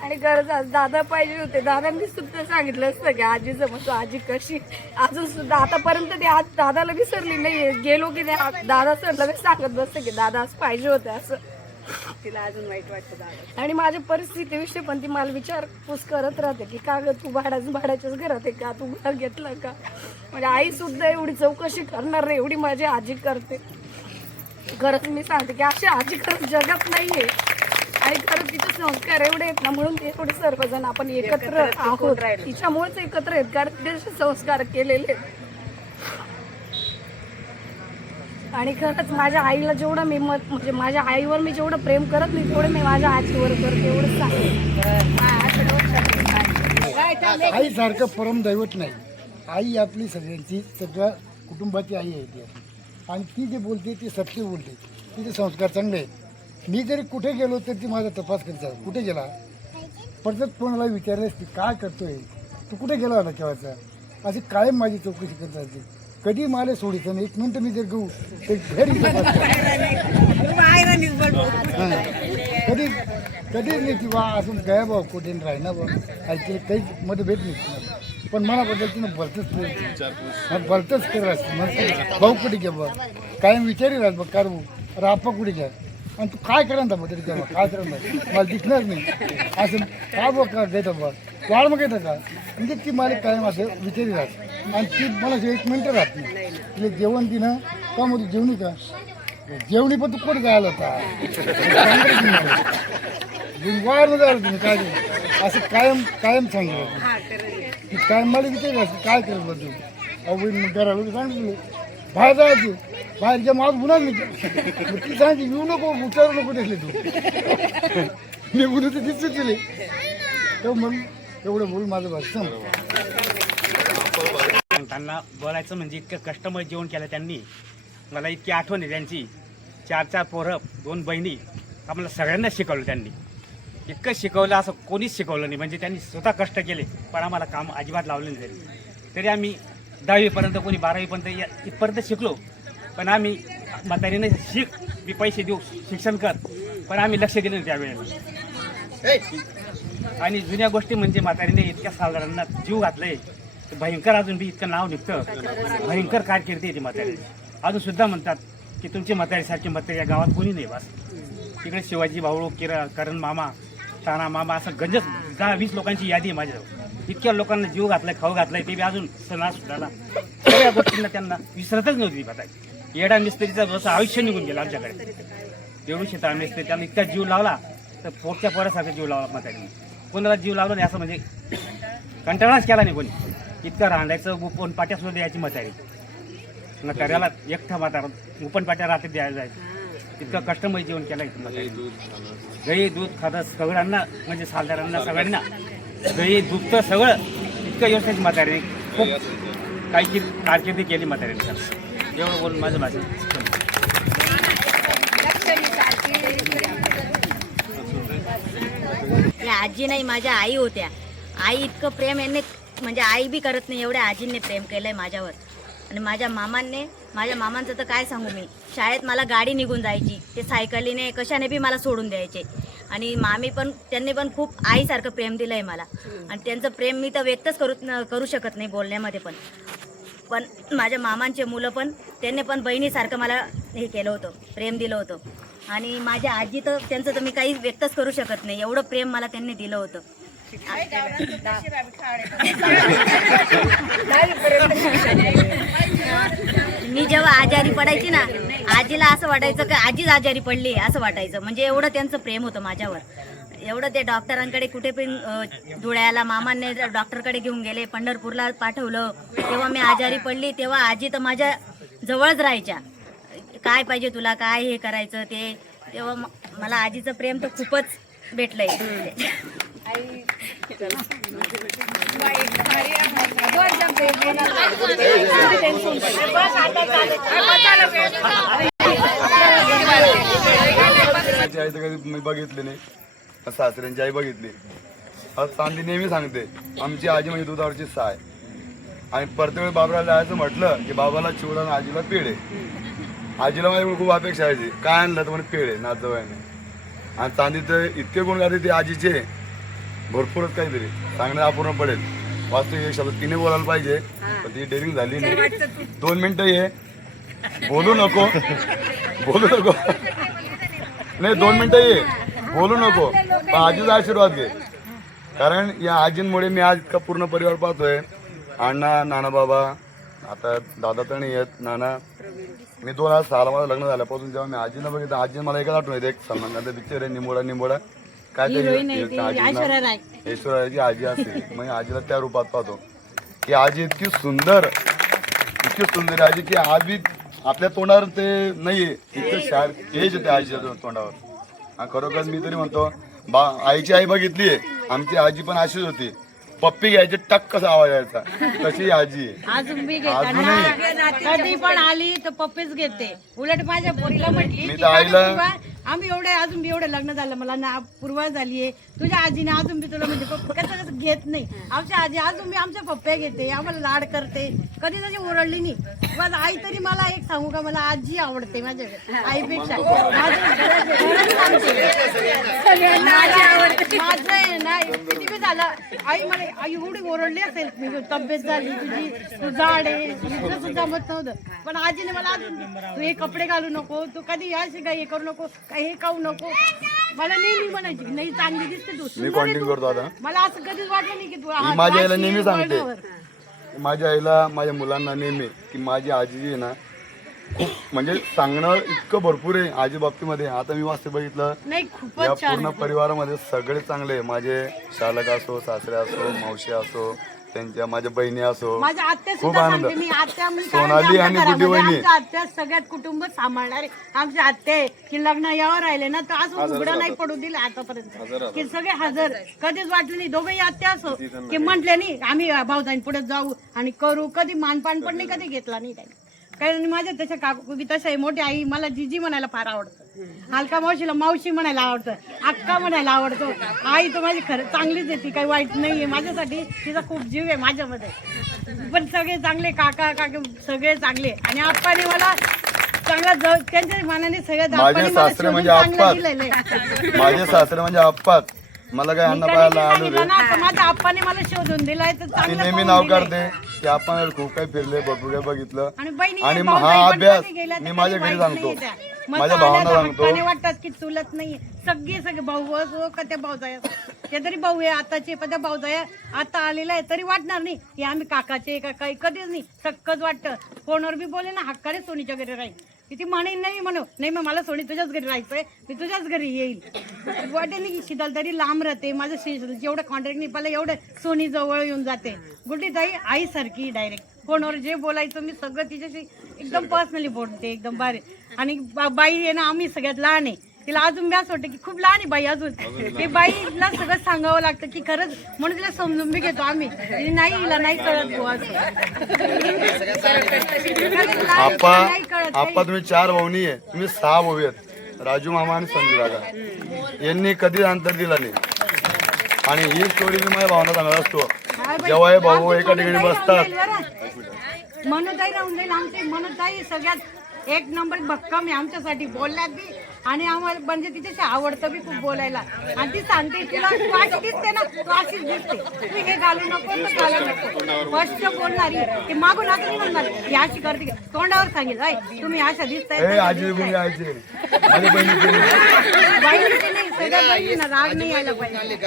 आणि गरज दादा पाहिजे होते. दादांनी सुद्धा सांगितलं असतं की आजीचं म्हणतो आजी कशी. अजून सुद्धा आतापर्यंत ते आज दादाला विसरली नाही. गेलो की दादा सर लगेच सांगत बसते की दादा असं पाहिजे होते असं. तिला अजून वाईट वाटतं दादा. आणि माझ्या परिस्थितीविषयी पण ती मला विचारपूस करत राहते की का ग तू भाड्याच्याच घरात आहे का, तू घर घेतलं का. म्हणजे आई सुद्धा एवढी चौकशी करणार नाही एवढी माझी आजी करते. खरंच मी सांगते की अशी आजी खरंच जगात नाहीये. आणि खरंच तिचे संस्कार एवढे आहेत ना म्हणून ते थोडे सर्वजण आपण एकत्र आहोत. तिच्यामुळेच एकत्र आहेत कारण तिचे संस्कार केलेले आहेत. आणि खरंच माझ्या आईला जेवढं मी म्हणजे माझ्या आईवर मी जेवढं प्रेम करत नाही तेवढं मी माझ्या आजीवर करते एवढंच सांगते. आईसारखं परमदैवत नाही. आई आपली सगळ्यांची सगळ्या कुटुंबाची आई आहे ती. आणि ती जे बोलते ती सत्य बोलते. तिचे संस्कार चांगले आहेत. मी जरी कुठे गेलो तर ती माझा तपास करता कुठे गेला परत कोणाला विचारले असते काय करतोय तू कुठे गेला होता केव्हाचा अशी कायम माझी चौकशी करत असते. कधी मला सोडायचं नाही. 1 मिनिट मी जर घेऊ तर घरी कधी कधीच नाही की बा असून गया भाऊ कुठे राहिना बा ऐकले काहीच मध्ये भेट नाही. पण मनाबद्दल तिनं भलतच करत असते. मग भाऊ कुठे घ्या बा कायम विचारी राहत बघ कार भाऊ रापा कुठे घ्या आणि तू काय करा बा तरी तेव्हा काय करा मला दिसणार नाही असं काय बघ का घेतं बा वाढ मग येतं का म्हणजे ती मला कायम असं विचारी राहते. आणि ती मला 1 मिनिटं राहत नाही. तिला जेवण तिनं का मग जेवणी का जेवणी पण तू कुठे जायला होता वाढ न जायला तुम्ही काय असं कायम सांगितलं की कायम मला विचार असं काय करत बा तू अहो घराला सांगितलं बाहेर जायचं बाहेरच्या मात गुन्हा मी ती सांगितली येऊ नको विचारू नको दिसले तू मी बोलू तर दिसत दिले तर मग एवढं बोल माझं भाषण. त्यांना बोलायचं म्हणजे इतकं कष्टमय जेवण केलं त्यांनी. मला इतकी आठवण आहे त्यांची. 4 पोरं 2 बहिणी आम्हाला सगळ्यांना शिकवलं त्यांनी. इतकं शिकवलं असं कोणीच शिकवलं नाही. म्हणजे त्यांनी स्वतः कष्ट केले पण आम्हाला काम अजिबात लावलं नाही. तरी आम्ही 10वीपर्यंत कोणी 12वीपर्यंत इथपर्यंत शिकलो. पण आम्ही म्हातारीने मी पैसे देऊ शिक्षण कर पण आम्ही लक्ष दिलं नाही त्यावेळेला. आणि जुन्या गोष्टी म्हणजे म्हातारीने इतक्या साधारणना जीव घातलाय भयंकर. अजून बी इतकं नाव निघतं. भयंकर कारकिर्दी येते म्हातारी. अजून सुद्धा म्हणतात की तुमची म्हातारीसारखी म्हातारी या गावात कोणी नाही. बस तिकडे शिवाजी भाऊ करण मामा ताना मामा असं गंजच 10-20 लोकांची यादी आहे माझ्याजवळ. इतक्या लोकांना जीव घातलाय खाऊ घातलाय ते बी अजून सणासुदाला सगळ्या गोष्टींना त्यांना विसरतच नव्हती म्हातारी. येडा मिस्त्रीचा जसं आयुष्य निघून गेलं आमच्याकडे. एवढी शेता मिस्त्री त्यांना इतका जीव लावला तर पोटच्या पोरासारखा जीव लावला म्हातारीने. कोणाला जीव लावला नाही असं म्हणजे कंटाळाच केला नाही कोणी. इतकं रांडायचं उपवन पाट्या सुद्धा द्यायची म्हातारी. म्हाताऱ्याला एकटा म्हातारा उपवन पाट्या रात्री द्यायला जायचं. इतकं कष्टमय जेवण केलं इथं म्हातारी. दही दूध खातं सगळ्यांना म्हणजे सालदारांना सगळ्यांना दही दूध तर सगळं इतकं व्यवस्थित म्हातारी खूप काही कारकिर्दी केली म्हातारीने. एवढं बोलून माझं भाषण. आजी नाही माझ्या आई होत्या. आई इतकं प्रेम यांनी म्हणजे आई बी करत नाही एवढ्या आजींनी प्रेम केलंय माझ्यावर. आणि माझ्या मामांचं तर काय सांगू मी. शाळेत मला गाडी निघून जायची ते सायकलीने कशाने बी मला सोडून द्यायचे. आणि मामी पण त्यांनी पण खूप आईसारखं प्रेम दिलंय मला. आणि त्यांचं प्रेम मी तर व्यक्तच करू शकत नाही बोलण्यामध्ये. पण माझ्या मामांचे मुलं पण त्यांनी पण बहिणीसारखं मला हे केलं होतं प्रेम दिलं होतं. आणि माझ्या आजी तर त्यांचं तर मी काही व्यक्तच करू शकत नाही, एवढं प्रेम मला त्यांनी दिलं होतं. मी जेव्हा आजारी पडायची ना, आजीला असं वाटायचं की आजीच आजारी पडली असं वाटायचं. म्हणजे एवढं त्यांचं प्रेम होतं माझ्यावर. एवढं ते डॉक्टरांकडे कुठे पण धुळ्याला मामांनी डॉक्टरकडे घेऊन गेले, पंढरपूरला पाठवलं. तेव्हा मी आजारी पडली तेव्हा आजी तर माझ्या जवळच राहायच्या. काय पाहिजे तुला, काय हे करायचं ते. तेव्हा मला आजीचं प्रेम तर खूपच भेटलंय. आई तर कधी मी बघितली नाही, सासऱ्यांची आई बघितली. आज चांदी नेहमी सांगते आमची आजी म्हणजे दुधावरची साय. आणि प्रत्येक वेळी बाबाला जायचं म्हटलं की बाबाला चिवडा आणि आजीला पेढे. आजीला माझ्याकडे खूप अपेक्षा आहे, काय आणलं तर म्हणे पेढे नाचवायने. आणि चांदीचं इतके गुण गाते ते आजीचे भरपूरच काहीतरी सांगणं अपूर्ण पडेल. वास्तविक एक शब्द तिने बोलायला पाहिजे पण ती डेअरिंग झाली नाही. 2 मिनिटं ये, बोलू नको नाही 2 मिनिटं ये, बोलू नको, पण आजीचा आशीर्वाद घे. कारण या आजींमुळे मी आज इतका पूर्ण परिवार पाहतोय. अण्णा, नाना, बाबा, आता दादा तर नाही आहेत, नाना. मी 2006 माझं लग्न झाल्यापासून जेव्हा मी आजीला बघितलं, आजीने मला एकच आठवण येते, एक सलमान पिक्चर आहे निंबोडा काय ते ऐश्वर्याची आजी असते. म्हणजे आजीला त्या रूपात पाहतो की आजी इतकी सुंदर आजी की आज बी आपल्या तोंडावर ते नाहीये, इतकं शार हेच येते आजीच्या तोंडावर. हा खरोखर मी तरी म्हणतो आईची आई बघितलीये, आमची आजी पण अशीच होती. पप्पी घ्यायची टक कसा आवाज यायचा, तशी आजी अजून मी कधी पण आली तर पप्पीच घेते. उलट माझ्या पोरीला म्हटली मी तर आईला आम्ही अजून बी एवढं लग्न झालं मला ना पूर्वा झालीये, तुझ्या आजीने अजून बी तुला म्हणजे कसं घेत नाही. आमच्या आजी अजून बी आमच्या पप्प्या घेते, आम्हाला लाड करते, कधी तशी ओरडली नाही. पण आई तरी मला एक सांगू का, मला आजी आवडते माझ्या आईपेक्षा. माझं आहे ना किती बी झालं, आई मला एवढी ओरडली असेल, मी तब्येत झाली तुझी, तू जाड आहे, तसं जमत नव्हतं. पण आजीने मला अजून तू हे कपडे घालू नको, तू कधी याशी काय हे करू नको, हे खाऊ नको. मला नेहमी म्हणायची नाही चांगली दिसते तू, मी कॉन्टिन्यू करतो आता. मला असं कधीच वाटलं नाही की तू माझ्या आईला नेहमी सांगते, माझ्या आईला माझ्या मुलांना नेहमी की माझी आजी जी आहे ना खूप म्हणजे सांगणं इतकं भरपूर आहे आजी बाबतीमध्ये. आता मी वाचते बघितलं या पूर्ण परिवारामध्ये सगळे चांगले, माझे शालक असो, सासरे असो, मावशी असो, त्यांच्या माझ्या बहिणी असो, माझ्या आत्या खूप सुद्धा आनंद. सांगते मी, आत्या मी सोनाली आणि गुड्डी वहिनी आमच्या आत्या सगळ्यात कुटुंब सांभाळणारे आमच्या आत्या की लग्न यावर राहिले ना तर असं उघडं नाही पडू दिलं आतापर्यंत की सगळे हजर. कधीच वाटलं नाही दोघंही आत्या असो की म्हटले नाही आम्ही भाऊजाईन पुढे जाऊ आणि करू, कधी मानपान पण नाही कधी घेतला नाही त्यांनी. कारण माझ्या तशा काकू बी तशा आहे. मोठी आई मला जिजी म्हणायला फार आवडतं, हलका मावशीला मावशी म्हणायला आवडतं, अक्का म्हणायला आवडतो. आई तर माझी खरं चांगलीच आहे, ती काही वाईट नाहीये माझ्यासाठी, तिचा खूप जीव आहे माझ्यामध्ये. पण सगळे चांगले, काका काका सगळे चांगले. आणि आप्पाने मला चांगला त्यांच्या मनाने सगळ्यात माझे सासरे म्हणजे आप्पात, माझे सासरे म्हणजे आप्पात. मला काय अन्न पाहायला आलो रे, माझ्या आप्पाने मला शोधून दिलाय तर ती नेहमी नाव काढते की आपण खूप काही फिरले, भरपूर काही बघितलं. आणि भाऊ हा अभ्यास गेल्या मी तर माझ्या काही घरी वाईट सांगतो, नाहीये त्या. माझ्या भावांना सांगतो. वाटतात की चुलत नाहीये, सगळे भाऊ असो का त्या भाऊजाया ते तरी भाऊ आहे आताचे, पण त्या भाऊजाया आता आलेला आहे तरी वाटणार नाही की आम्ही काकाचे का काही, कधीच नाही. सक्कच वाटतं. फोनवर बी बोले ना हक्काने सोनीच्या घरी राहील, ती म्हणेन नाही म्हणू नाही मग मला सोनी तुझ्याच घरी राहायचंय, मी तुझ्याच घरी येईल. वाटेल नाही की शीतल तरी लांब राहते, माझं जेवढं कॉन्टॅक्ट नाही पहिला एवढं सोनी जवळ येऊन जाते. गुड्डी ताई आई सारखी डायरेक्ट फोनवर जे बोलायचं मी सगळं तिच्याशी एकदम पर्सनली बोलते, एकदम भारी. आणि बाई आहे ना आम्ही सगळ्यात लहान आहे, तिला अजून बी असं वाटतं की खूप लहान आहे बाई अजून. ते बाईला सगळं सांगावं लागतं की खरंच, म्हणून तिला समजून बी घेतो आम्ही. नाही हिला नाही कळत बुवा असं. आप्पा तुम्ही 4 भाऊनी आहे, तुम्ही 6 भाऊ आहेत, राजू मामा आणि संजू काका. यांनी कधीच अंतर दिला नाही. आणि ही स्टोरी मी माझ्या भावना सांगत असतो, जेव्हा हे भाऊ एका ठिकाणी बसतात. मनोताई राहून जाईल आमची, मनोताई सगळ्यात एक नंबर भक्कम आहे आमच्यासाठी, बोलण्यात बी आणि आम्हाला म्हणजे तिच्याशी आवडतं बी खूप बोलायला. आणि ती सांगते तुला तू अशी दिसते ना, तू अशीच दिसते, तू हे घालू नको ते घालू नको. स्पष्ट बोलणारी, ती मागून असं नाही म्हणणार ही अशी करते, तोंडावर सांगेल "ऐ, तुम्ही अशा दिसताय." आजी गुणी यायचे माझ्या बहिणीचे बहिणीचे नाही, सगळ्या बहिणींना राग नाही यायला पाहिजे.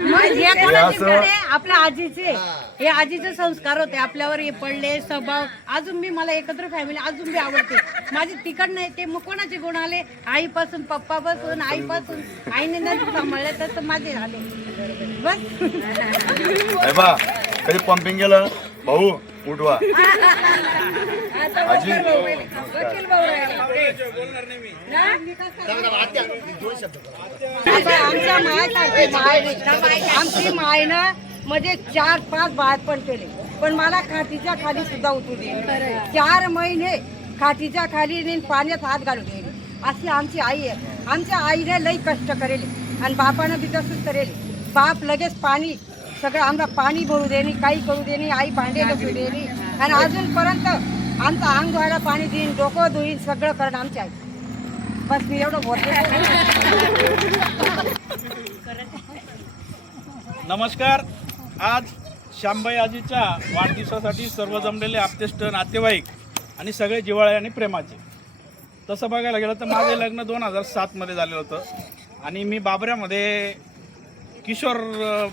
मग हे कोणाचे गुण आहे? आपल्या आजीचे, हे आजीचे संस्कार होते आपल्यावर, हे पडले स्वभाव. अजून बी मला एकत्र फॅमिली अजून बी आवडते माझी. तिकडनं येते मग कोणाचे गुण आले? आईपासून, पप्पापासून, आईपासून, आईने नदी सांभाळलं तसं माझे आले. बस बा कधी पंपिंग केलं भाऊ उठवा आजी आमच्या मायासारखी माय नाही. आमची मायनं म्हणजे 4-5 बाळपण केले, पण मला खाटीच्या खाली सुद्धा उतरू दे. 4 महिने खाटीच्या खाली नेऊन पाण्यात हात घालू दे. अशी आमची आई आहे. आमच्या आईने लई कष्ट करेले आणि बापानं बी तसंच करेले. बाप लगेच पाणी सगळं आम्हाला पाणी भरू देणे, काही करू देणे, आई भांडे घासू देणे. आणि अजूनपर्यंत आमचं अंग धुवायला पाणी देईन, डोकं धुईन, सगळं करणं आमची आई. बस मी एवढं बोलते. नमस्कार. आज शांबाई आजीच्या वाढदिवसासाठी सर्व जमलेले आप्तेष्ट, नातेवाईक आणि सगळे जिव्हाळे आणि प्रेमाचे. तसं बघायला गेलं तर माझे लग्न 2007 झालेलं होतं आणि मी बाबऱ्यामध्ये किशोर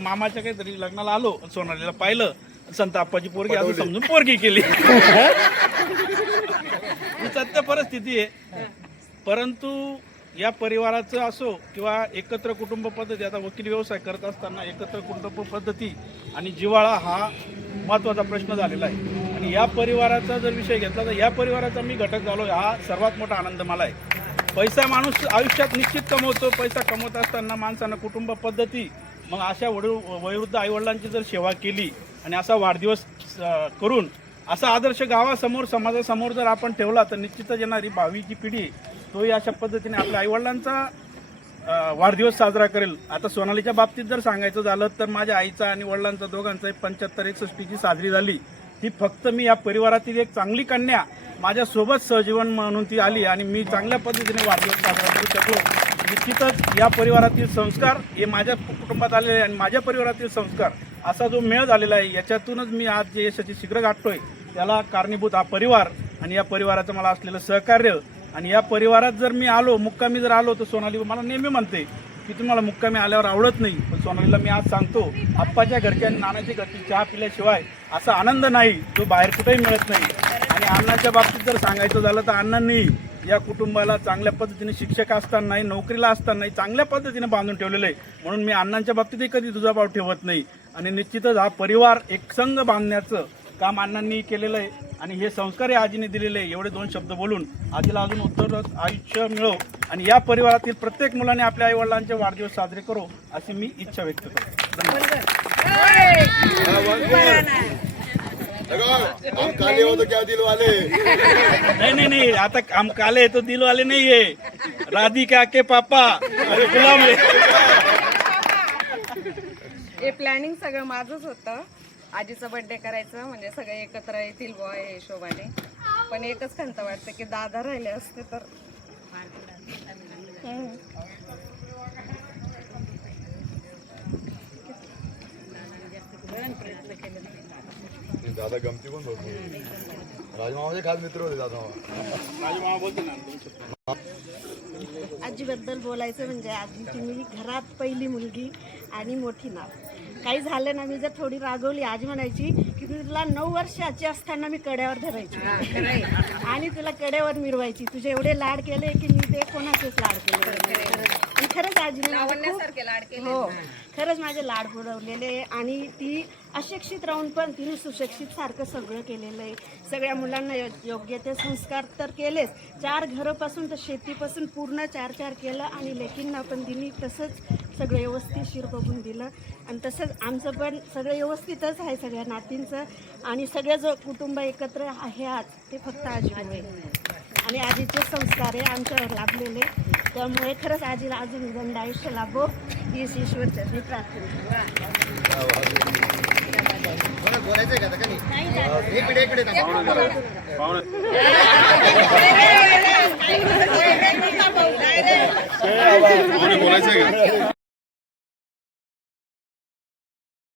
मामाच्या काहीतरी लग्नाला आलो. सोनालीला पाहिलं, संत आप्पाची पोरगी असं समजून पोरगी केली. ही सत्य परिस्थिती आहे. परंतु या परिवाराचं असो किंवा एकत्र कुटुंब पद्धती, आता वकील व्यवसाय करत असताना एकत्र कुटुंब पद्धती आणि जिव्हाळा हा महत्त्वाचा प्रश्न झालेला आहे. आणि या परिवाराचा जर विषय घेतला तर या परिवाराचा मी घटक झालो, हा सर्वात मोठा आनंद मला आहे. पैसा माणूस आयुष्यात निश्चित कमवतो. पैसा कमवत असताना माणसानं कुटुंब पद्धती, मग अशा वयोवृद्ध आईवडिलांची जर सेवा केली आणि असा वाढदिवस करून असा आदर्श गावासमोर, समाजासमोर जर आपण ठेवला तर निश्चितच येणारी भावी जी पिढी तोही अशा पद्धतीने आपल्या आईवडिलांचा वाढदिवस साजरा करेल. आता सोनालीच्या बाबतीत जर सांगायचं झालं तर माझ्या आईचा आणि वडिलांचा दोघांचा 75-61 साजरी झाली. ती फक्त मी या परिवारातील एक चांगली कन्या माझ्यासोबत सहजीवन म्हणून ती आली आणि मी चांगल्या पद्धतीने वाढदिवस साजरा करू शकलो. निश्चितच या परिवारातील संस्कार हे माझ्या कुटुंबात आलेले आहे आणि माझ्या परिवारातील संस्कार असा जो मेळ झालेला आहे, याच्यातूनच मी आज जे यशाची शिखरं गाठतोय त्याला कारणीभूत हा परिवार आणि या परिवाराचं मला असलेलं सहकार्य. आणि या परिवारात जर मी आलो, मुक्कामी जर आलो, तर सोनाली मला नेहमी म्हणते की तुम्हाला मुक्कामी आल्यावर आवडत नाही. पण सोनालीला मी आज सांगतो, आप्पाच्या घरची आणि नानाच्या घरची चहा पिल्याशिवाय असा आनंद नाही जो बाहेर कुठेही मिळत नाही. आणि अण्णाच्या बाबतीत जर सांगायचं झालं तर अण्णांनी या कुटुंबाला चांगल्या पद्धतीने शिक्षक असतानाही, नोकरीला असतानाही चांगल्या पद्धतीने बांधून ठेवलेलं आहे. म्हणून मी अण्णांच्या बाबतीतही कधी दुजाभाव ठेवत नाही. आणि निश्चितच हा परिवार एकसंघ बांधण्याचं काम अण्णांनी केलेलं आहे आणि हे संस्कार आजीने दिलेले आहे. एवढे 2 शब्द बोलून आजीला अजून उत्तर आयुष्य मिळो आणि या परिवारातील प्रत्येक मुलाने आपल्या आईवडिलांचे वाढदिवस साजरे करो अशी मी इच्छा व्यक्त करतो. हम काले हो तो क्या दिल वाले. नहीं, आता हम काले तो दिल वाले नहीं है. राधिका के पापा अरे गुलाम है. हे प्लॅनिंग सगळं माझंच होतं. आजीचा बर्थडे करायचं म्हणजे सगळे एकत्र येतील बुवा या हिशोबाने. पण एकच खंत वाटते की दादा राहिले असते तर. दादा गमती पण भरपूर. राजमामाचे खास मित्र होते दादा. राजमामा बोलते ना. आजीबद्दल बोलायचं म्हणजे आजीची मी घरात पहिली मुलगी आणि मोठी नाव. काही झालं ना, मी जर थोडी रागवली, आजी म्हणायची की तुला 9 वर्षाची असताना मी कड्यावर धरायची आणि तुला कड्यावर मिरवायची. तुझे एवढे लाड केले की मी ते कोणाचेच लाड केले. आणि खरंच आजीने हो खरंच माझे लाड पुरवलेले. आणि ती अशिक्षित राहून पण तिने सुशिक्षित सारखं सगळं केलेलं आहे. सगळ्या मुलांना योग्य ते संस्कार तर केलेच. 4 घरापासून तर शेतीपासून पूर्ण 4 केलं आणि लेकींना पण तिने तसंच सगळं व्यवस्थितशीर बघून दिलं. आणि तसंच आमचं पण सगळं व्यवस्थितच आहे सगळ्या नातींचं. आणि सगळं जो कुटुंब एकत्र आहे आज ते फक्त आजीमुळे आणि आजीचे संस्कार आहे आमच्यावर लाभलेले. त्यामुळे खरंच आजीला अजून दंड आयुष्य लाभो हीच ईश्वरचरणी प्रार्थना. बोलायचं का कोणी बोलायचं आहे का?